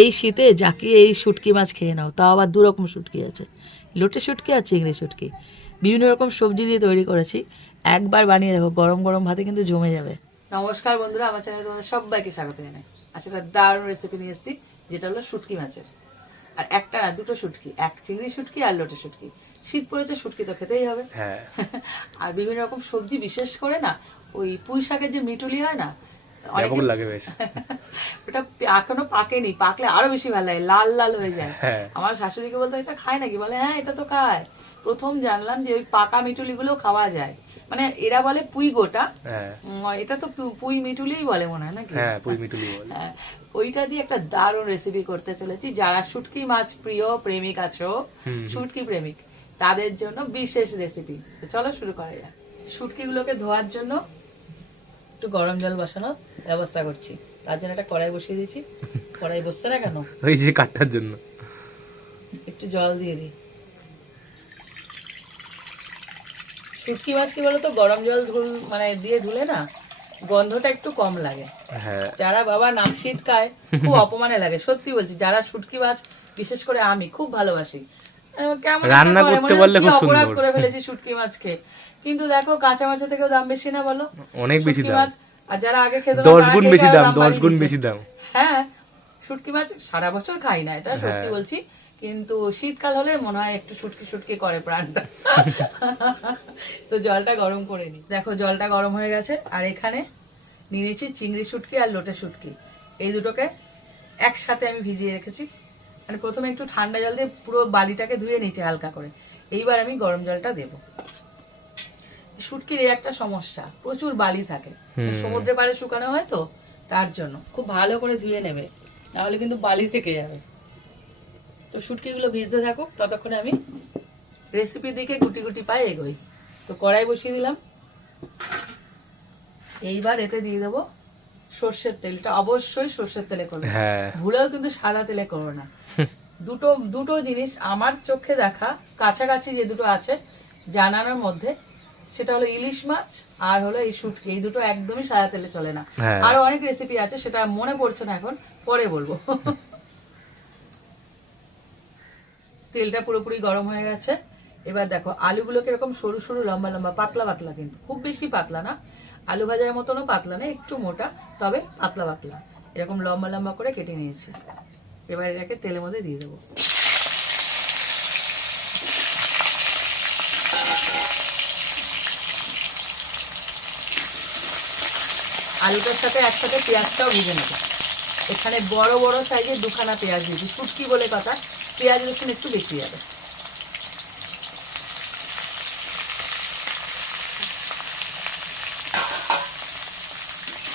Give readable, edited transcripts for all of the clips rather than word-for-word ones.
এই শীতে জাকিয়ে এই শুটকি মাছ খেয়ে নাও, তাও আবার দু রকম শুটকি আছে, লোটে শুটকি আর চিংড়ি শুটকি, বিভিন্ন রকম সবজি দিয়ে তৈরি করেছি। একবার বানিয়ে দেখো, গরম গরম ভাতে কিন্তু জমে যাবে। নমস্কার বন্ধুরা, আমার চ্যানেলে তোমাদের সবাইকে স্বাগত জানাই। আজকে দারুণ রেসিপি নিয়ে এসেছি, যেটা হলো শুটকি মাছের। আর একটা না, দুটো শুটকি, এক চিংড়ি শুটকি আর লোটে শুটকি। শীত পড়েছে, শুটকি তো খেতেই হবে। আর বিভিন্ন রকম সবজি, বিশেষ করে না ওই পুঁই শাকের যে মিটুলি হয় না, অনেক লাগে বেশ। ওটা এখনো পাকেনি, পাকলে আরো বেশি ভালো লাগে, লাল লাল হয়ে যায়। আমার শাশুড়িকে বলতো এটা খায় নাকি, বলে হ্যাঁ এটা তো খায়। প্রথম জানলাম যে ওই পাকা মিটুলি গুলো খাওয়া যায়, মানে এরা বলে পুঁই গোটা, এটা তো পুঁই মিটুলিই বলে মনে হয় নাকি? পুঁই মিটুলি বলে। ওইটা দিয়ে একটা দারুণ রেসিপি করতে চলেছি। যারা শুটকি মাছ প্রিয় প্রেমিক আছো, শুটকি প্রেমিক, তাদের জন্য বিশেষ রেসিপি। চলো শুরু করা যাক। শুটকি গুলোকে ধোয়ার জন্য একটু গরম জল বসানোর ব্যবস্থা করছি। তার জন্য একটা কড়াই বসিয়ে দিয়েছি। কড়াই বসছে না কেন? ওই যে কাটার জন্য একটু জল দিয়ে দিই। শুটকি মাছ কি বলতো, গরম জল মানে দিয়ে ধুলে না গন্ধটা একটু কম লাগে। যারা বাবা নাক ছিটকায়, খুব অপমানে লাগে, সত্যি বলছি। যারা শুটকি মাছ, বিশেষ করে আমি খুব ভালোবাসি, কেমন রান্না করতে বললে খুব সুন্দর অপরাধ করে ফেলেছি শুটকি মাছকে। কিন্তু দেখো কাঁচা মাছের থেকেও দাম বেশি না বলো? অনেক বেশি দাম। আর যারা আগে খেতে 10 গুণ বেশি দাম, 10 গুণ বেশি দাম। হ্যাঁ, শুটকি মাছ সারা বছর খাই না, এটা সত্যি বলছি, কিন্তু শীতকাল হলে মনে হয় একটু শুটকি শুটকি করে প্রাণটা। তো জলটা গরম করে নি। দেখো জলটা গরম হয়ে গেছে। আর এখানে নিয়ে নিয়েছি চিংড়ি শুটকি আর লোটে শুটকি। এই দুটোকে একসাথে আমি ভিজিয়ে রেখেছি। মানে প্রথমে একটু ঠান্ডা জল দিয়ে পুরো বালিটাকে ধুয়ে নিয়েছি হালকা করে। এইবার আমি গরম জলটা দেবো। শুটকির এই একটা সমস্যা, প্রচুর বালি থাকে, সমুদ্রে পাড়ে শুকানো হয় তো, তার জন্য খুব ভালো করে ধুয়ে নেবে, নাহলে কিন্তু বালি থেকে যাবে। তো শুটকিগুলো ভিজতে থাকুক, ততক্ষণে আমি রেসিপি দিকে গুটি গুটি পায়ে এগোই। তো কড়াই বসিয়ে দিলাম। এইবার এতে দিয়ে দেবো সর্ষের তেল। এটা অবশ্যই সর্ষের তেলে করবে, ভুলেও কিন্তু সাদা তেলে করো না। দুটো জিনিস আমার চোখে দেখা কাছাকাছি যে দুটো আছে জানানোর মধ্যে, সেটা হলো ইলিশ মাছ আর হলো এই শুটকি। এই দুটো একদমই সাদা তেলে চলে না। আরো অনেক রেসিপি আছে, সেটা মনে পড়ছে না এখন, পরে বলবো। তেলটা পুরোপুরি গরম হয়ে গেছে। এবার দেখো আলুগুলোকে এরকম সরু সরু লম্বা লম্বা, পাতলা পাতলা, কিন্তু খুব বেশি পাতলা না, আলু ভাজার মতনও পাতলা না, একটু মোটা, তবে পাতলা পাতলা, এরকম লম্বা লম্বা করে কেটে নিয়েছি। এবার এটাকে তেলের মধ্যে দিয়ে দেবো। আলুটার সাথে একসাথে পেঁয়াজটাও ভেজে নেব। এখানে বড় বড় সাইজের দুখানা পেঁয়াজ দিয়েছি, শুটকি বলে কথা, পেঁয়াজ রসুন একটু বেশি যাবে।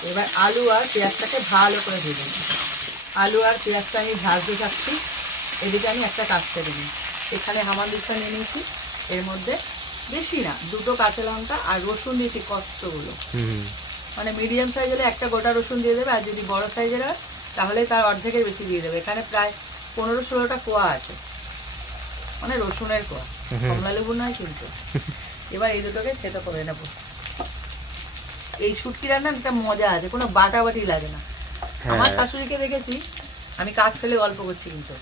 এবার আলু আর পেঁয়াজটাকে ভালো করে ভেজে নিই। আলু আর পেঁয়াজটা আমি ভাজতে থাকছি, এদিকে আমি একটা কাজ করে নিই। এখানে হামানদিস্তা নিয়ে নিয়েছি, এর মধ্যে বেশি না, দুটো কাঁচা লঙ্কা আর রসুন দিয়েছি কতগুলো, মানে মিডিয়াম সাইজ হলে একটা গোটা রসুন দিয়ে দেবে, আর যদি বড় সাইজের হয় তাহলে তার অর্ধেকের বেশি দিয়ে দেবে। এখানে প্রায় 15-16টা কোয়া আছে, মানে রসুনের কোয়া, কমলা লেবু নয় কিন্তু। এবার এই দুটোকে খেতে করে নেবো। এই শুটকি রান্নার একটা মজা আছে, কোনো বাটাবাটি লাগে না। আমার শাশুড়িকে দেখেছি, আমি কাজ ফেলে গল্প করছি কিন্তু,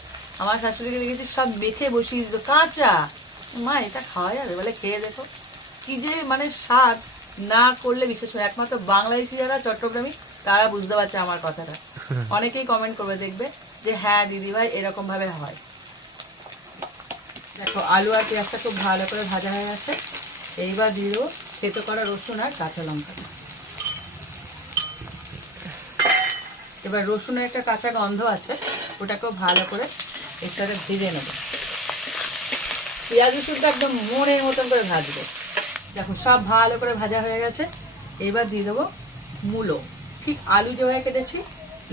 আমার শাশুড়িকে দেখেছি সব মেখে বসিয়ে দিত কাঁচা। মা এটা খাওয়া যাবে? বলে খেয়ে দেখো, কি যে মানে স্বাদ, না করলে বিশেষ করে একমাত্র বাংলাদেশি যারা চট্টগ্রামী তারা বুঝতে পারছে আমার কথাটা। অনেকেই কমেন্ট করবে, দেখবে যে হ্যাঁ দিদি ভাই এরকম ভাবে হয়। দেখো আলু আর পেঁয়াজটা খুব ভালো করে ভাজা হয়ে গেছে। এইবার দিয়ে দেবো থেতো করা রসুন আর কাঁচা লঙ্কা। এবার রসুনের একটা কাঁচা গন্ধ আছে, ওটাকেও ভালো করে এর সাথে ভেজে নেব। পেঁয়াজ রসুনটা একদম মনের মতন করে ভাজবে। দেখো সব ভালো করে ভাজা হয়ে গেছে। এবার দিয়ে দেবো মূলো, ঠিক আলু যেভাবে কেটেছি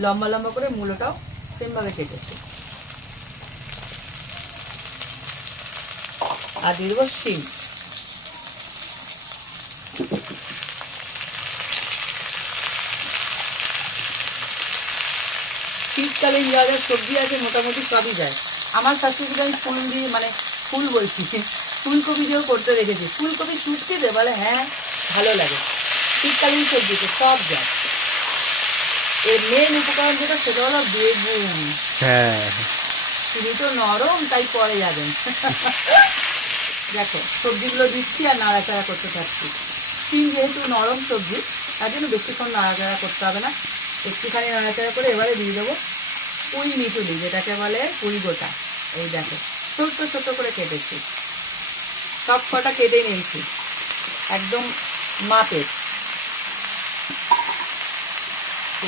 লম্বা লম্বা করে মূলোটাও সেমভাবে কেটেছি। আর দিয়ে দেবো শিম। শীতকালীন যা যা সবজি আছে মোটামুটি সবই যায়। আমার শাশুড়িকে আমি ফুল দিয়ে, মানে ফুল বলছি, ফুলকপি দিয়েও করতে দেখেছি। ফুলকপি শুটকি দে, বলে হ্যাঁ ভালো লাগে। শীতকালীন সবজিতে সব যায়। এর মেন উপকরণ যেটা, সেটা হলো বেগুন। হ্যাঁ চিনি তো নরম, তাই পরে যাবেন। দেখো সবজিগুলো দিচ্ছি আর নাড়াচাড়া করতে থাকছি। শিম যেহেতু নরম সবজি, তার জন্য বেশিক্ষণ নাড়াচাড়া করতে হবে না, একটুখানি নাড়াচাড়া করে এবারে দিয়ে দেবো পুঁই মিটুলি, যেটাকে বলে পুঁই গোটা। এই দেখো ছোট্ট ছোট্ট করে কেটেছি, সব কটা কেটে নিয়েছি একদম মাপের।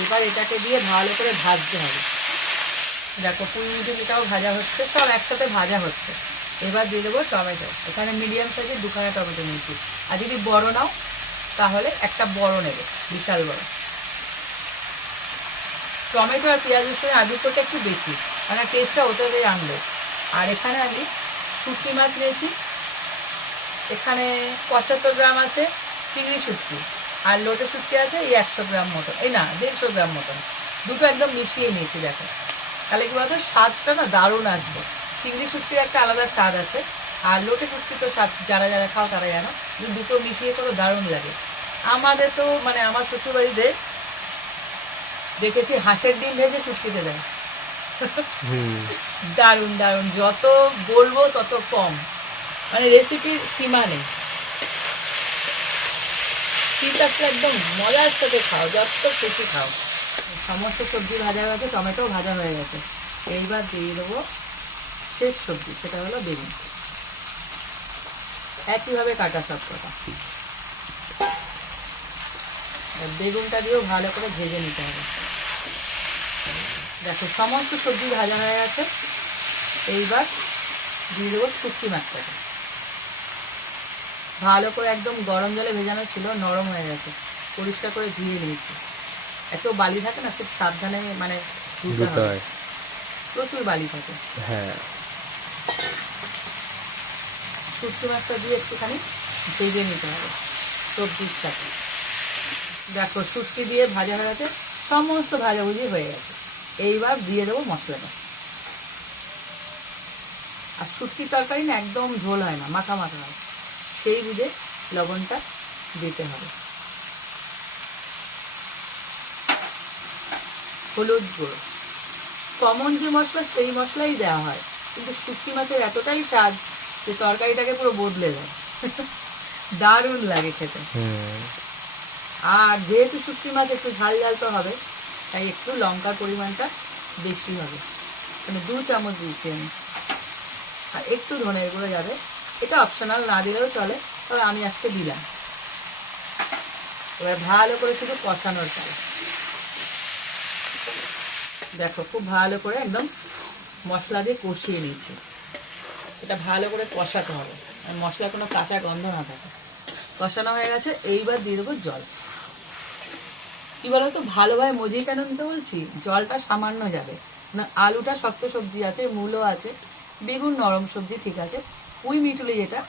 এবার এটাকে দিয়ে ভালো করে ভাজতে হবে। দেখো পুঁই মিটুলিটাও ভাজা হচ্ছে, সব একসাথে ভাজা হচ্ছে। এবার দিয়ে দেবো টমেটো। এখানে মিডিয়াম সাইজের দুখানা টমেটো নিয়েছি, আর যদি বড় নাও তাহলে একটা বড় নেবে, বিশাল বড়। টমেটো আর পেঁয়াজের সঙ্গে আদিত্যটা একটু বেশি, মানে টেস্টটা ওটাতেই আনবে। আর এখানে আমি শুটকি মাছ নিয়েছি, এখানে 75 গ্রাম আছে চিংড়ি শুটকি, আর লোটে শুটকি আছে এই 100 গ্রাম মতন, এই না 150 গ্রাম মতন। দুটো একদম মিশিয়ে নিয়েছি। দেখো তাহলে কি বলতো, স্বাদটা না দারুণ আসবে। চিংড়ি শুটকির একটা আলাদা স্বাদ আছে, আর লোটে শুটকি তো স্বাদ যারা যারা খাও তারা জানো, দুটো মিশিয়ে করো দারুণ লাগে। আমাদের তো মানে আমার শ্বশুরবাড়িতে দেখেছি হাঁসের ডিম ভেজে শুটকিতে দেয়। দারুণ দারুণ, যত বলবো তত কম, মানে রেসিপির সীমা নেই। শীতটা একদম মজার সাথে খাও, যত খুশি খাও। সমস্ত সবজি ভাজা হয়ে গেছে, টমেটো ভাজা হয়ে গেছে। এইবার দিয়ে দেবো শেষ সবজি, সেটা হলো বেগুন। একইভাবে কাটা সব কটা। বেগুনটা দিয়েও ভালো করে ভেজে নিতে হবে। দেখো সমস্ত সবজি ভাজা হয়ে গেছে। এইবার দিয়ে দেবো শুটকি মাছটাকে। ভালো করে একদম গরম জলে ভেজানো ছিল, নরম হয়ে গেছে, পরিষ্কার করে ধুয়ে নিয়েছি। এত বালি থাকে না, খুব সাবধানে মানে ধুতে হয়, প্রচুর বালি থাকে। হ্যাঁ শুটকি মাছটা দিয়ে একটুখানি ভেজে নিতে হবে সবজির সাথে। দেখো শুটকি দিয়ে ভাজা হয়ে গেছে, সমস্ত ভাজাভুজি হয়ে গেছে। এইবার দিয়ে দেবো মশলাটা। আর শুটকির তরকারি না একদম ঝোল হয় না, মাখা মাখা হয়, সেই বুঝে লবণটা দিতে হবে। হলুদ গুঁড়ো, কমন যে মশলা সেই মশলাই দেওয়া হয়, কিন্তু শুটকি মাছের এতটাই স্বাদ যে তরকারিটাকে পুরো বদলে দেয়। দারুণ লাগে খেতে। আর যেহেতু শুটকি মাছ একটু ঝাল ঝাল তো হবে, তাই একটু লঙ্কার পরিমাণটা বেশি হবে, মানে 2 চামচ দিচ্ছি আমি। আর একটু ধনের গুঁড়ো যাবে, এটা অপশনাল, না দিলেও চলে, তবে আমি আজকে দিলাম। এবার ভালো করে শুধু কষানোর পালা। দেখো খুব ভালো করে একদম মশলা দিয়ে কষিয়ে নিয়েছি। এটা ভালো করে কষাতে হবে, আর মশলার কোনো কাঁচা গন্ধ না থাকে। কষানো হয়ে গেছে, এইবার দিয়ে দেবো জল। কি বলতো, ভালোভাবে মজিয়ে কেন নিতে বলছি, জলটা সামান্য যাবে না। আলুটা শক্ত সবজি আছে, মূলো আছে, বেগুন নরম সবজি ঠিক আছে, পুঁই মিটুলি যেটা,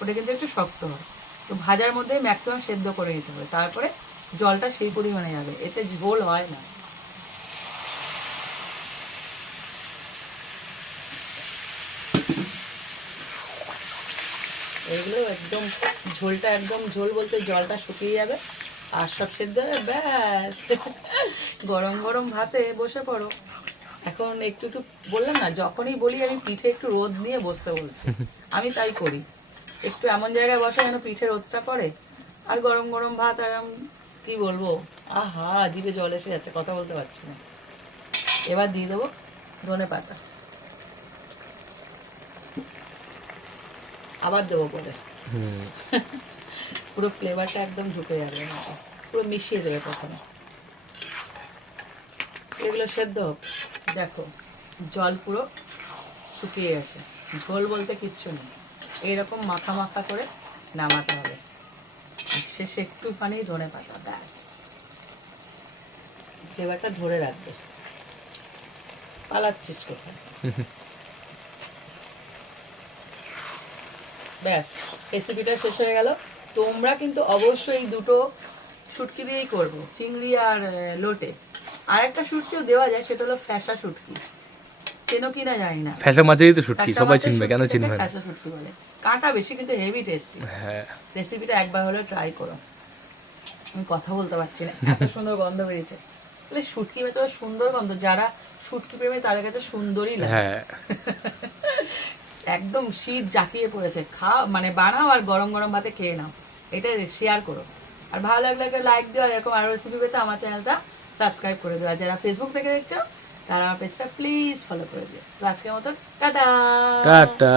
ওটা কিন্তু একটু শক্ত হয়। তো ভাজার মধ্যে ম্যাক্সিমাম সেদ্ধ করে নিতে হবে, তারপরে জলটা সেই পরিমাণে যাবে, এতে ঝোল হয় না। এগুলো একদম ঝোলটা, একদম ঝোল বলতে জলটা শুকিয়ে যাবে আর সব সেদ্ধ হবে, ব্যাস। গরম গরম ভাতে বসে পড়ো। এখন একটু একটু বললাম না, যখনই বলি আমি পিঠে একটু রোদ নিয়ে বসতে বলছি, আমি তাই করি। একটু এমন জায়গায় বসে যেন পিঠে রোদটা পড়ে, আর গরম গরম ভাত। আর কি বলবো, আহা জিভে জল এসে যাচ্ছে, কথা বলতে পারছি না। এবার দিয়ে দেবো ধনে পাতা, আবার দেবো পরে। পুরো ফ্লেভারটা একদম ঢুকে যাবে, পুরো মিশিয়ে দেবে প্রথমে। এগুলো সেদ্ধ হোক। দেখো জল পুরো শুকিয়ে গেছে, ঝোল বলতে কিচ্ছু নেই। এইরকম মাখা মাখা করে নামাতে হবে, শেষে একটুখানি ধনে পাতা, ব্যাস। ফ্লেভারটা ধরে রাখবে। পালাচ্ছিস কোথায়? ব্যাস, রেসিপিটা শেষ হয়ে গেল। তোমরা কিন্তু অবশ্যই এই দুটো শুটকি দিয়েই করবো, চিংড়ি আর লোটে। আর একটা শুটকিও দেওয়া যায়, সেটা হলো ফ্যাসা শুটকি, চেনো কিনা জানি না। ফ্যাসা মাছেরই তো শুটকি, সবাই চিনবে, কেন চিনবে না? ফ্যাসা শুটকি বলে, কাঁটা বেশি কিন্তু হেভি টেস্টি। হ্যাঁ, রেসিপিটা একবার হলে ট্রাই করো। আমি কথা বলতে পারছি না, এত সুন্দর গন্ধ বেরিয়েছে। তাহলে শুটকি মাছ সুন্দর গন্ধ, যারা শুটকি প্রেমী তাদের কাছে সুন্দরই লাগে। হ্যাঁ একদম শীত জাপিয়ে পড়েছে, মানে বানাও আর গরম গরম ভাতে খেয়ে নাও, এটা শেয়ার করো। আর ভালো লাগলে একটা লাইক দিও, আর এরকম আরো রেসিপি পেতে আমার চ্যানেলটা সাবস্ক্রাইব করে দিও। আর যারা ফেসবুক থেকে দেখছো তারা আমার পেজটা প্লিজ ফলো করে দিও। তো আজকের মতো টাটা। টাটা।